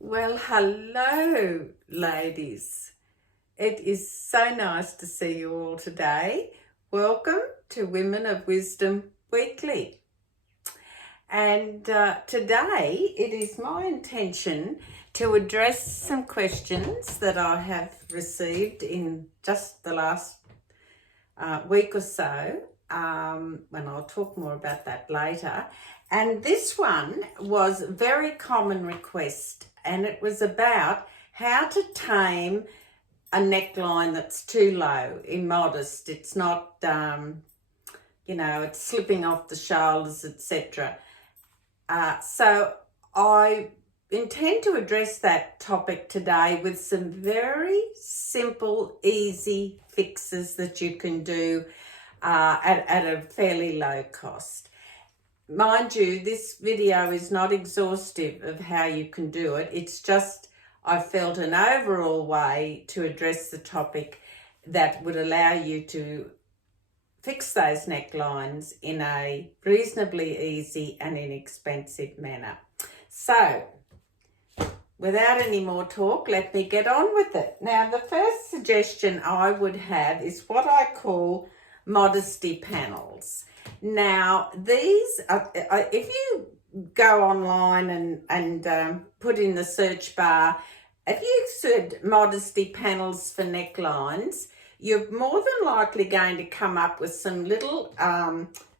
Well, hello, ladies. It is so nice to see you all today. Welcome to Women of Wisdom Weekly. And today it is my intention to address some questions that I have received in just the last week or so, and I'll talk more about that later. And this one was a very common request, and it was about how to tame a neckline that's too low, immodest. It's not, it's slipping off the shoulders, etc. So I intend to address that topic today with some very simple, easy fixes that you can do at a fairly low cost. Mind you, this video is not exhaustive of how you can do it. It's just I felt an overall way to address the topic that would allow you to fix those necklines in a reasonably easy and inexpensive manner. So, without any more talk, let me get on with it. Now, the first suggestion I would have is what I call modesty panels. Now, these are, if you go online and put in the search bar, if you search modesty panels for necklines, you're more than likely going to come up with some little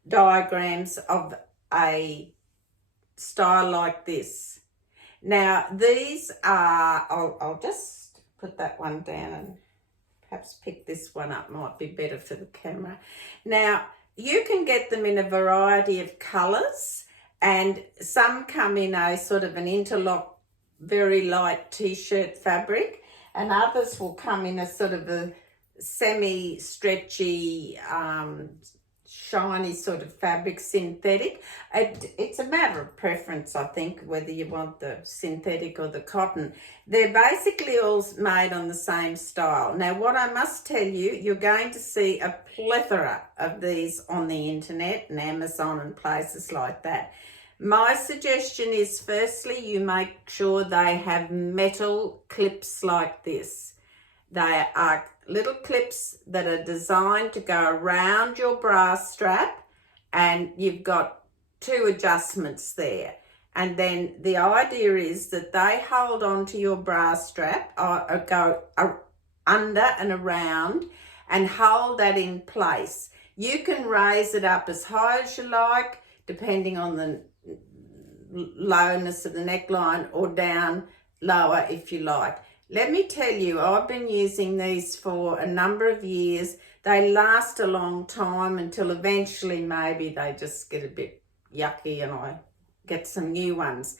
diagrams of a style like this. Now, these are, I'll just put that one down and perhaps pick this one up, might be better for the camera. Now, you can get them in a variety of colours, and some come in a sort of an interlock, very light t-shirt fabric, and others will come in a sort of a semi-stretchy, shiny sort of fabric, synthetic. It's a matter of preference, I think, whether you want the synthetic or the cotton. They're basically all made on the same style. Now, what I must tell you, you're going to see a plethora of these on the internet and Amazon and places like that. My suggestion is, firstly, you make sure they have metal clips like this. They are little clips that are designed to go around your bra strap, and you've got two adjustments there. And then the idea is that they hold on to your bra strap or go under and around and hold that in place. You can raise it up as high as you like, depending on the lowness of the neckline, or down lower if you like. Let me tell you, I've been using these for a number of years. They last a long time until eventually maybe they just get a bit yucky and I get some new ones.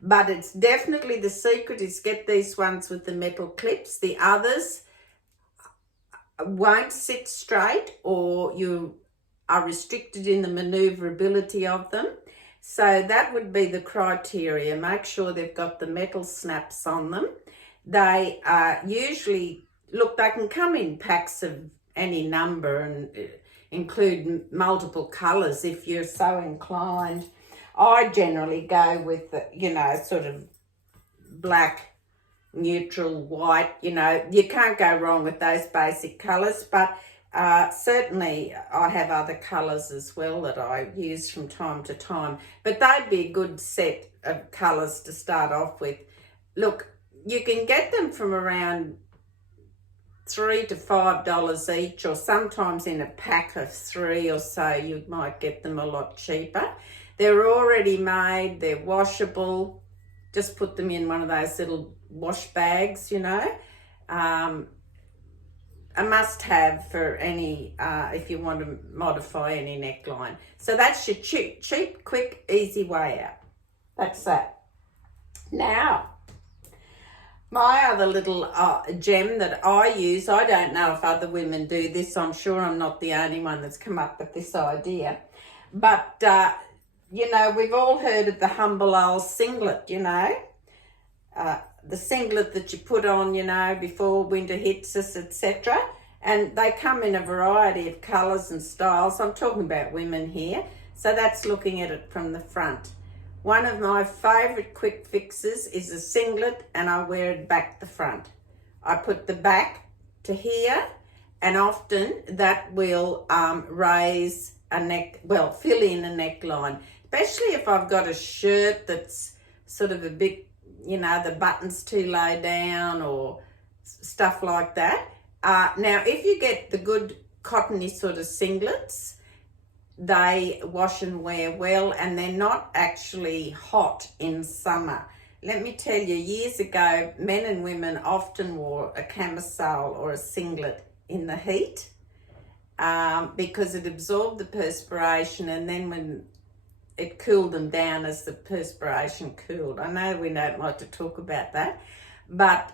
But it's definitely, the secret is get these ones with the metal clips. The others won't sit straight, or you are restricted in the maneuverability of them. So that would be the criteria. Make sure they've got the metal snaps on them. They usually, look, they can come in packs of any number and include multiple colours if you're so inclined. I generally go with the, sort of black, neutral, white. You can't go wrong with those basic colours, but certainly I have other colours as well that I use from time to time. But they'd be a good set of colours to start off with. Look, you can get them from around $3 to $5 each, or sometimes in a pack of 3 or so you might get them a lot cheaper. They're already made, they're washable. Just put them in one of those little wash bags, a must-have for any, if you want to modify any neckline. So that's your cheap, quick, easy way out. That's that. Now, my other little gem that I use, I don't know if other women do this. I'm sure I'm not the only one that's come up with this idea. But, we've all heard of the humble old singlet, the singlet that you put on, before winter hits us, etc. And they come in a variety of colours and styles. I'm talking about women here. So that's looking at it from the front. One of my favourite quick fixes is a singlet, and I wear it back to front. I put the back to here, and often that will raise a neck, well, fill in a neckline, especially if I've got a shirt that's sort of a bit, you know, the button's too low down or stuff like that. Now, if you get the good cottony sort of singlets, they wash and wear well, and they're not actually hot in summer. Let me tell you, years ago, men and women often wore a camisole or a singlet in the heat because it absorbed the perspiration, and then when it cooled them down as the perspiration cooled. I know we don't like to talk about that, but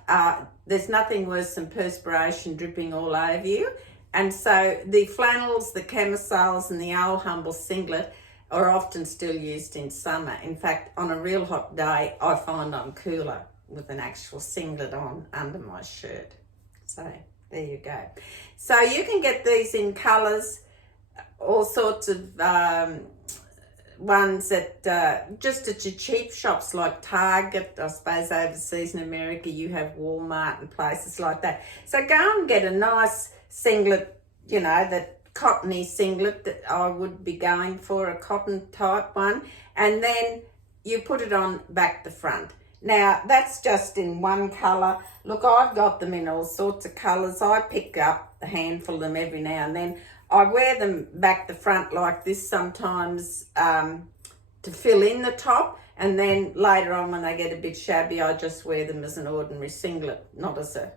there's nothing worse than perspiration dripping all over you. And so the flannels, the camisoles, and the old humble singlet are often still used in summer. In fact, on a real hot day, I find I'm cooler with an actual singlet on under my shirt. So there you go. So you can get these in colours, all sorts of ones that just at your cheap shops like Target. I suppose overseas in America you have Walmart and places like that. So go and get a nice singlet, you know, that cottony singlet that I would be going for, a cotton type one, and then you put it on back to front. Now that's just in one colour. Look, I've got them in all sorts of colours. I pick up a handful of them every now and then. I wear them back to front like this sometimes to fill in the top, and then later on when they get a bit shabby, I just wear them as an ordinary singlet, not as a...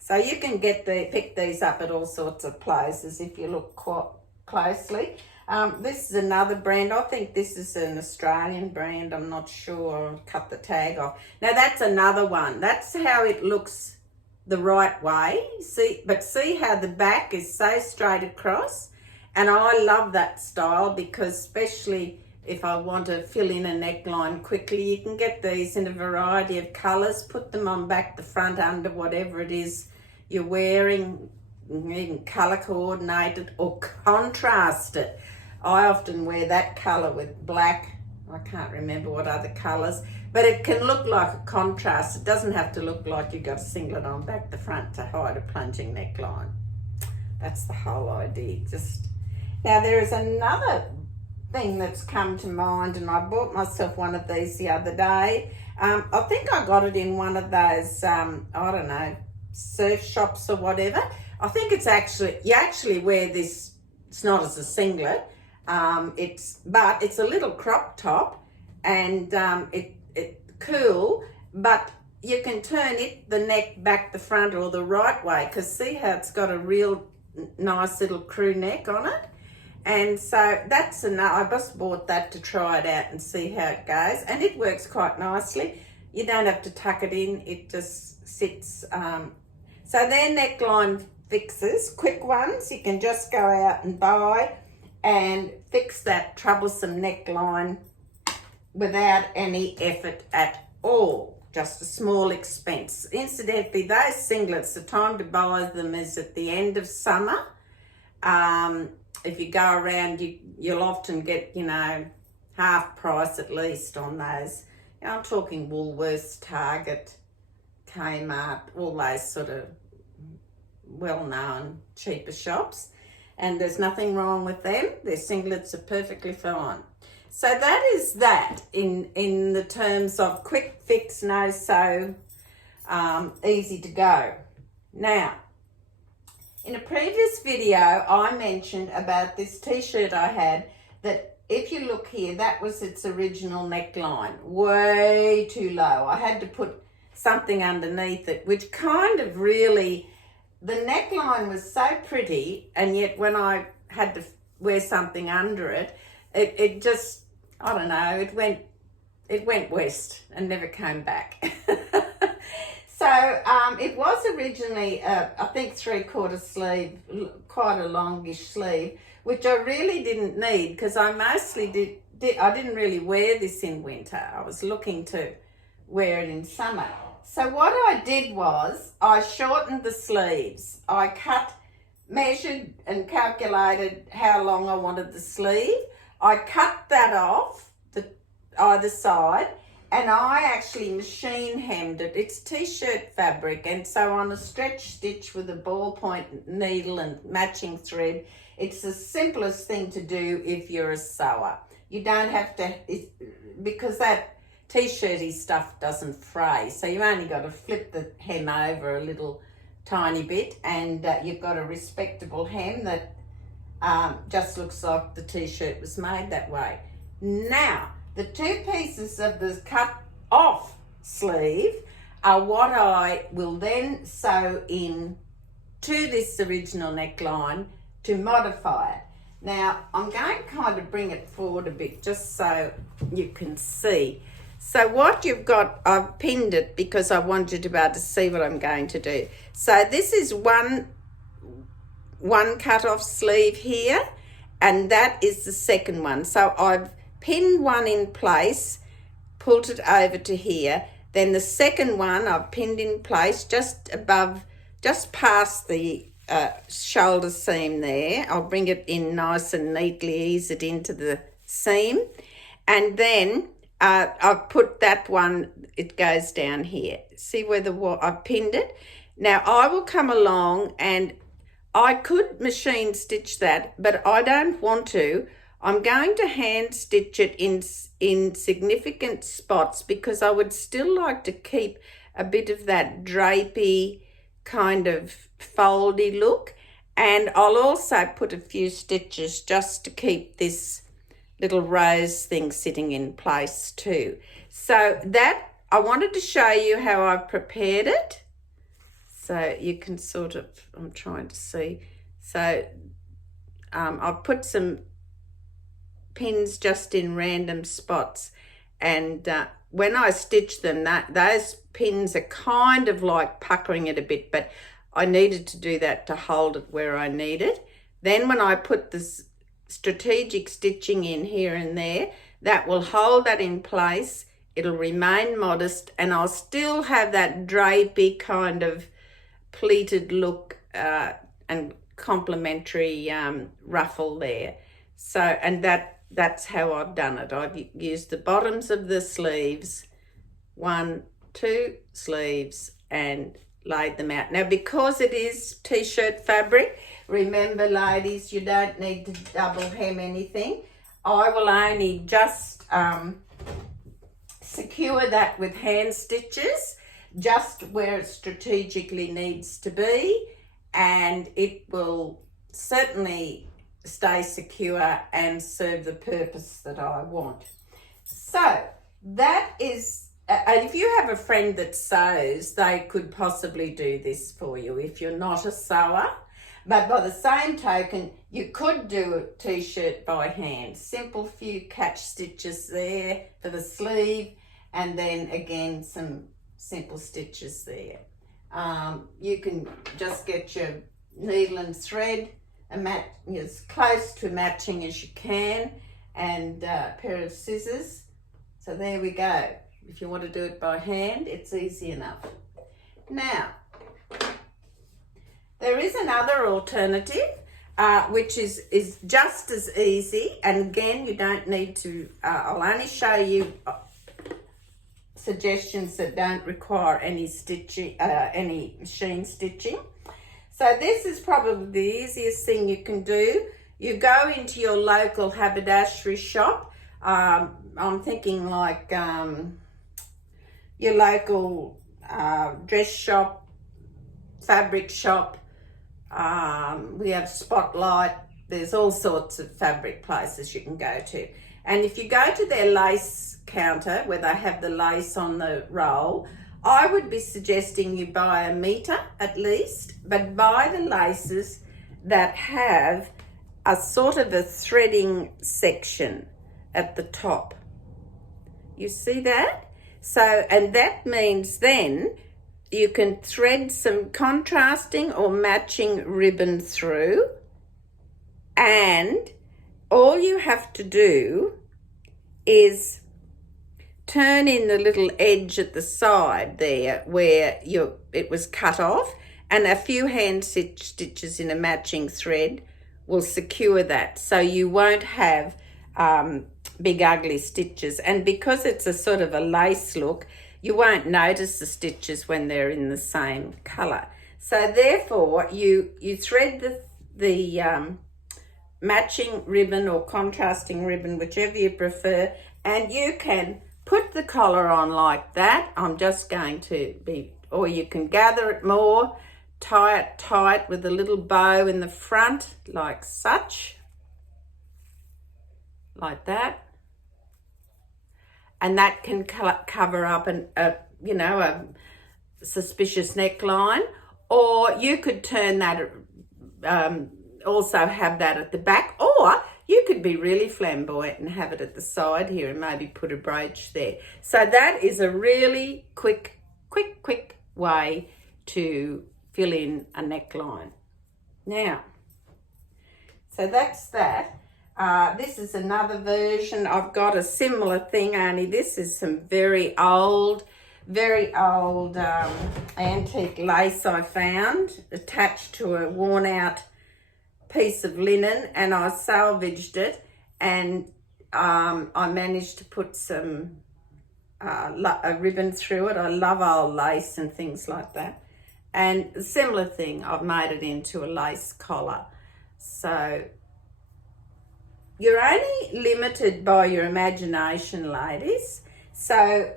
So you can pick these up at all sorts of places if you look quite closely. This is another brand. I think this is an Australian brand. I'm not sure. I'll cut the tag off. Now that's another one. That's how it looks the right way. See how the back is so straight across? And I love that style because especially if I want to fill in a neckline quickly, you can get these in a variety of colours. Put them on back to front under whatever it is you're wearing. You can colour coordinate it or contrast it. I often wear that colour with black. I can't remember what other colours, but it can look like a contrast. It doesn't have to look like you've got a singlet on back to front to hide a plunging neckline. That's the whole idea. Now there is another thing that's come to mind, and I bought myself one of these the other day. I think I got it in one of those, I don't know, surf shops or whatever. I think it's actually, you actually wear this, it's not as a singlet, but it's a little crop top, and it cool, but you can turn the neck back the front or the right way, because see how it's got a real nice little crew neck on it. And so that's enough. I just bought that to try it out and see how it goes, and it works quite nicely. You don't have to tuck it in, it just sits. So they're neckline fixes, quick ones. You can just go out and buy and fix that troublesome neckline without any effort at all, just a small expense. Incidentally, those singlets, the time to buy them is at the end of summer. If you go around, you'll often get, you know, half price at least on those. You know, I'm talking Woolworths, Target, Kmart, all those sort of well-known cheaper shops. And there's nothing wrong with them. Their singlets are perfectly fine. So that is that in the terms of quick fix, no sew, easy to go. Now, in a previous video, I mentioned about this t-shirt I had that if you look here, that was its original neckline, way too low. I had to put something underneath it, which kind of really, the neckline was so pretty, and yet when I had to wear something under it, it just, I don't know, it went west and never came back. So it was originally, I think, 3/4 sleeve, quite a longish sleeve, which I really didn't need because I mostly I didn't really wear this in winter. I was looking to wear it in summer. So what I did was I shortened the sleeves. I measured and calculated how long I wanted the sleeve. I cut that off, either side, and I actually machine hemmed it. It's t-shirt fabric, and so on a stretch stitch with a ballpoint needle and matching thread, it's the simplest thing to do if you're a sewer. You don't have to, because that t-shirty stuff doesn't fray, so you only got to flip the hem over a little tiny bit, and you've got a respectable hem that just looks like the t-shirt was made that way. Now, the two pieces of the cut off sleeve are what I will then sew in to this original neckline to modify it. Now, I'm going to kind of bring it forward a bit just so you can see. So what you've got, I've pinned it because I want you to be able to see what I'm going to do. So this is one cut off sleeve here, and that is the second one. So I've pinned one in place, pulled it over to here. Then the second one I've pinned in place just above, just past the shoulder seam there. I'll bring it in nice and neatly, ease it into the seam. And then I've put that one, it goes down here. See where I've pinned it? Now I will come along, and I could machine stitch that, but I don't want to. I'm going to hand stitch it in significant spots because I would still like to keep a bit of that drapey kind of foldy look. And I'll also put a few stitches just to keep this little rose thing sitting in place too. So that, I wanted to show you how I've prepared it. So you can sort of, I'm trying to see. So I've put some pins just in random spots, and when I stitch them, those pins are kind of like puckering it a bit, but I needed to do that to hold it where I need it. Then when I put this strategic stitching in here and there, that will hold that in place. It'll remain modest, and I'll still have that drapey kind of pleated look and complementary ruffle there. So, and that's how I've done it. I've used the bottoms of the sleeves, 1, 2 sleeves, and laid them out. Now, because it is t-shirt fabric, remember ladies, you don't need to double hem anything. I will only just secure that with hand stitches, just where it strategically needs to be, and it will certainly stay secure and serve the purpose that I want. So that is, if you have a friend that sews, they could possibly do this for you if you're not a sewer. But by the same token, you could do a t-shirt by hand. Simple few catch stitches there for the sleeve, and then again some simple stitches there. You can just get your needle and thread as close to matching as you can, and a pair of scissors. So there we go. If you want to do it by hand, it's easy enough. Now, there is another alternative, which is just as easy, and again, you don't need to, I'll only show you suggestions that don't require any stitching, any machine stitching. So this is probably the easiest thing you can do. You go into your local haberdashery shop. I'm thinking like your local dress shop, fabric shop. We have Spotlight. There's all sorts of fabric places you can go to. And if you go to their lace counter where they have the lace on the roll, I would be suggesting you buy a metre at least, but buy the laces that have a sort of a threading section at the top. You see that? So, and that means then you can thread some contrasting or matching ribbon through, and all you have to do is turn in the little edge at the side there where it was cut off, and a few hand stitches in a matching thread will secure that, so you won't have big ugly stitches, and because it's a sort of a lace look, you won't notice the stitches when they're in the same color. So therefore you thread the matching ribbon or contrasting ribbon, whichever you prefer, and you can put the collar on like that. I'm just going to be, or you can gather it more, tie it tight with a little bow in the front like such, like that, and that can cover up a suspicious neckline. Or you could turn that, also have that at the back, or you could be really flamboyant and have it at the side here and maybe put a brooch there. So that is a really quick way to fill in a neckline. Now, so that's that. This is another version. I've got a similar thing, only this is some very old antique lace I found attached to a worn out piece of linen, and I salvaged it, and I managed to put some a ribbon through it. I love old lace and things like that. And a similar thing, I've made it into a lace collar. So you're only limited by your imagination, ladies. So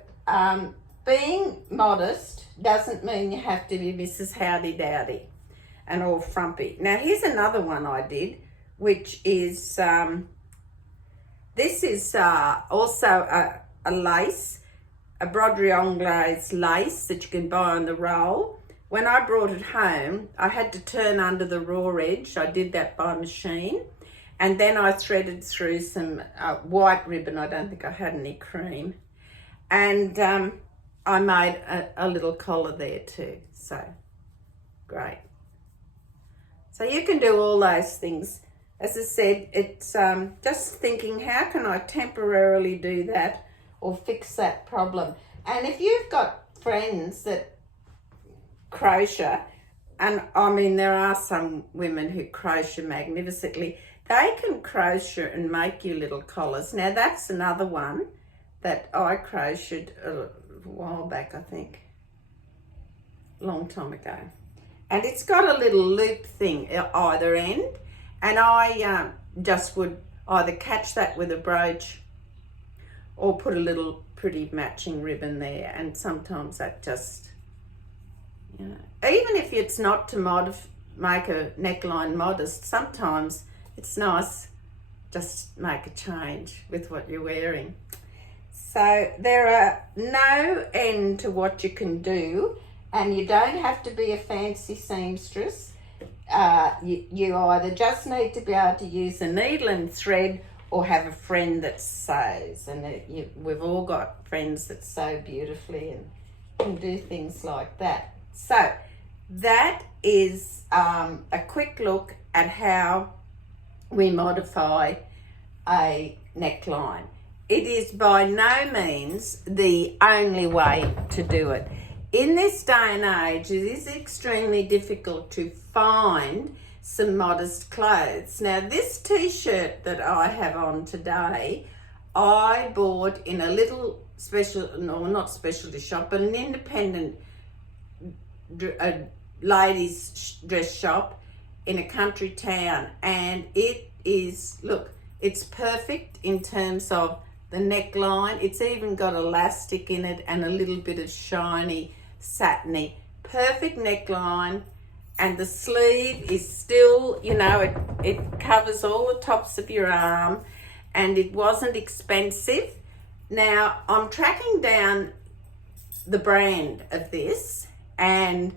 being modest doesn't mean you have to be Mrs. Howdy Dowdy and all frumpy. Now here's another one I did, which is, this is also a lace, a broderie anglaise lace that you can buy on the roll. When I brought it home, I had to turn under the raw edge. I did that by machine. And then I threaded through some white ribbon. I don't think I had any cream. And I made a little collar there too. So, great. So you can do all those things. As I said, it's just thinking, how can I temporarily do that or fix that problem? And if you've got friends that crochet, and I mean, there are some women who crochet magnificently, they can crochet and make you little collars. Now that's another one that I crocheted a while back, I think, a long time ago. And it's got a little loop thing at either end, and I just would either catch that with a brooch or put a little pretty matching ribbon there. And sometimes that just, even if it's not to make a neckline modest, sometimes it's nice just make a change with what you're wearing. So there are no end to what you can do, and you don't have to be a fancy seamstress. You either just need to be able to use a needle and thread, or have a friend that sews. And we've all got friends that sew beautifully and can do things like that. So that is a quick look at how we modify a neckline. It is by no means the only way to do it. In this day and age, it is extremely difficult to find some modest clothes. Now, this t-shirt that I have on today, I bought in a little not specialty shop, but an independent ladies dress shop in a country town. And it is, look, it's perfect in terms of the neckline. It's even got elastic in it and a little bit of shiny, satiny, perfect neckline. And the sleeve is still, it covers all the tops of your arm, and it wasn't expensive. Now, I'm tracking down the brand of this, and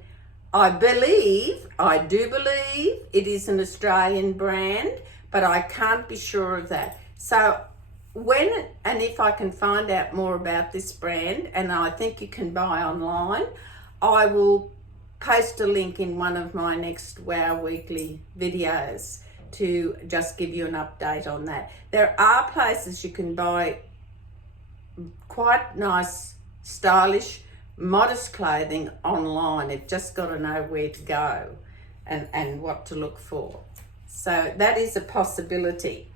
I do believe it is an Australian brand, but I can't be sure of that. So if I can find out more about this brand, and I think you can buy online, I will post a link in one of my next Wow Weekly videos to just give you an update on that. There are places you can buy quite nice, stylish, modest clothing online. You've just got to know where to go and what to look for. So that is a possibility.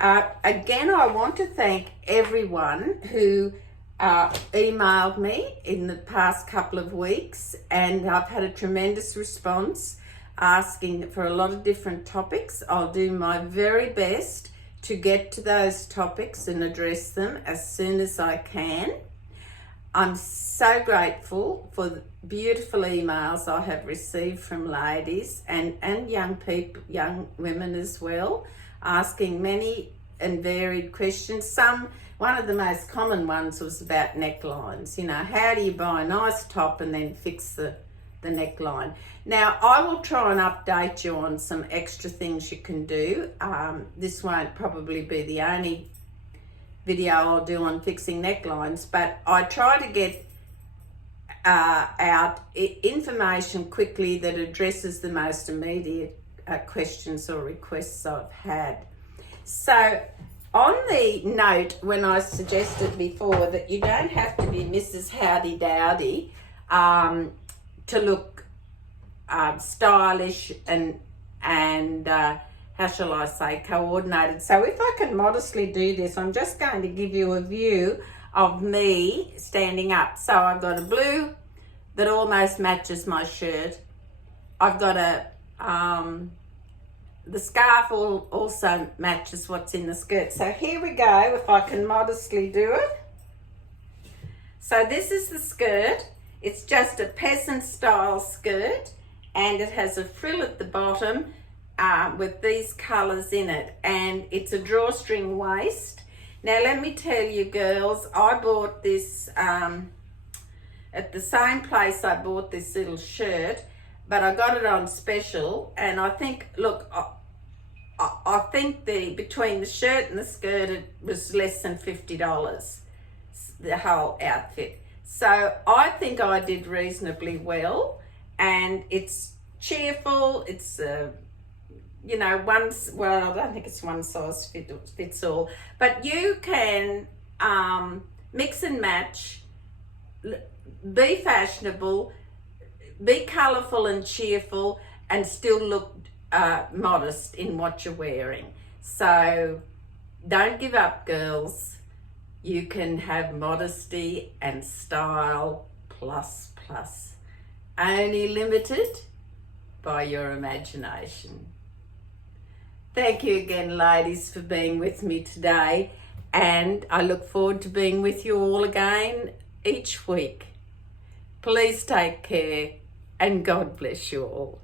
Again, I want to thank everyone who emailed me in the past couple of weeks, and I've had a tremendous response asking for a lot of different topics. I'll do my very best to get to those topics and address them as soon as I can. I'm so grateful for the beautiful emails I have received from ladies and young people, young women as well, asking many and varied questions. One of the most common ones was about necklines. You know, how do you buy a nice top and then fix the neckline? Now, I will try and update you on some extra things you can do. This won't probably be the only video I'll do on fixing necklines, but I try to get out information quickly that addresses the most immediate questions or requests I've had. So on the note, when I suggested before that you don't have to be Mrs. Howdy Dowdy to look stylish and how shall I say, coordinated. So if I can modestly do this, I'm just going to give you a view of me standing up. So I've got a blue that almost matches my shirt. I've got the scarf also matches what's in the skirt. So here we go, if I can modestly do it. So this is the skirt. It's just a peasant style skirt, and it has a frill at the bottom with these colours in it, and it's a drawstring waist. Now let me tell you girls, I bought this at the same place I bought this little shirt, but I got it on special, and I think, look, I think between the shirt and the skirt it was less than $50, the whole outfit. So I think I did reasonably well, and it's cheerful. It's you know, well, I don't think it's one size fits all, but you can mix and match, be fashionable, be colourful and cheerful, and still look modest in what you're wearing. So don't give up, girls. You can have modesty and style plus. Only limited by your imagination. Thank you again, ladies, for being with me today, and I look forward to being with you all again each week. Please take care, and God bless you all.